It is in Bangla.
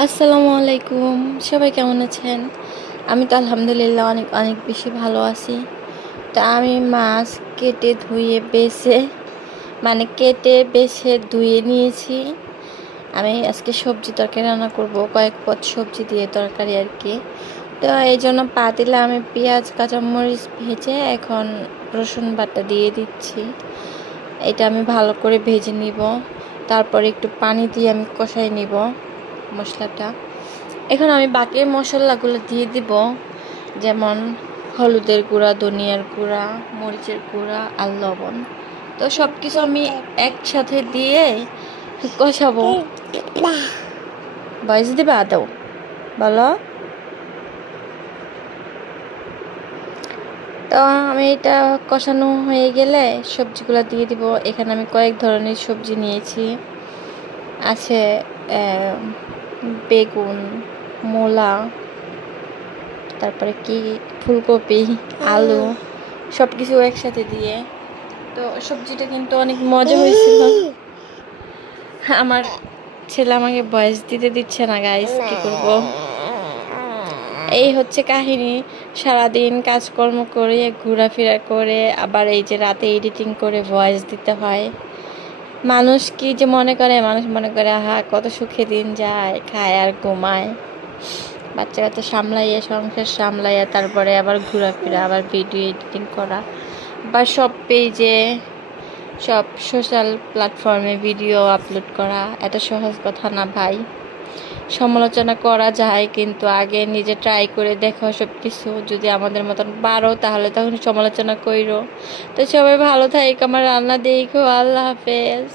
আসসালামু আলাইকুম। সবাই কেমন আছেন? আমি তো আলহামদুলিল্লাহ অনেক অনেক বেশি ভালো আছি। তা আমি মাছ কেটে ধুয়ে বেছে কেটে বেছে ধুয়ে নিয়েছি। আমি আজকে সবজি তরকারি রান্না করব, কয়েক পদ সবজি দিয়ে তরকারি আর কি। তো এই জন্য পাতিলে আমি পেঁয়াজ কাঁচামরিচ ভেজে এখন রসুন বাটা দিয়ে দিচ্ছি। এটা আমি ভালো করে ভেজে নিব, তারপরে একটু পানি দিয়ে আমি কষাই নিব মশলাটা। এখন আমি বাকি মশলাগুলো দিয়ে দিব, যেমন হলুদের গুঁড়া, ধনিয়ার গুঁড়া, মরিচের গুঁড়া আর লবণ। তো সব কিছু আমি একসাথে দিয়ে কষাবো। বয়স দিবা দাও, বলো। তো আমি এটা কষানো হয়ে গেলে সবজিগুলো দিয়ে দিব। এখানে আমি কয়েক ধরনের সবজি নিয়েছি। আছে বেগুন, মূলা, তারপরে কি ফুলকপি, আলু, সব কিছু একসাথে দিয়ে। তো সবজিটা কিন্তু অনেক মজা হয়েছিল। আমার ছেলে আমাকে ভয়েস দিতে দিচ্ছে না গাইস, কি করব। এই হচ্ছে কাহিনী। সারাদিন কাজকর্ম করে ঘোরাফেরা করে আবার এই যে রাতে এডিটিং করে ভয়েস দিতে হয়। মানুষ কি যে মনে করে, মানুষ মনে করে আহা কত সুখে দিন যায়, খায় আর ঘুমায়। বাচ্চা কাচ্চা সামলাইয়া, সংসার সামলাইয়া, তারপরে আবার ঘোরাফেরা, আবার ভিডিও এডিটিং করা, বা সব পেজে, সব সোশ্যাল প্ল্যাটফর্মে ভিডিও আপলোড করা এত সহজ কথা না ভাই। সমালোচনা করা যায়, কিন্তু আগে নিজে ট্রাই করে দেখো সব কিছু। যদি আমাদের মতন পারো তাহলে তখন সমালোচনা কইরো। তো সবাই ভালো থাক, আমার রান্না দেখো। আল্লাহ হাফেজ।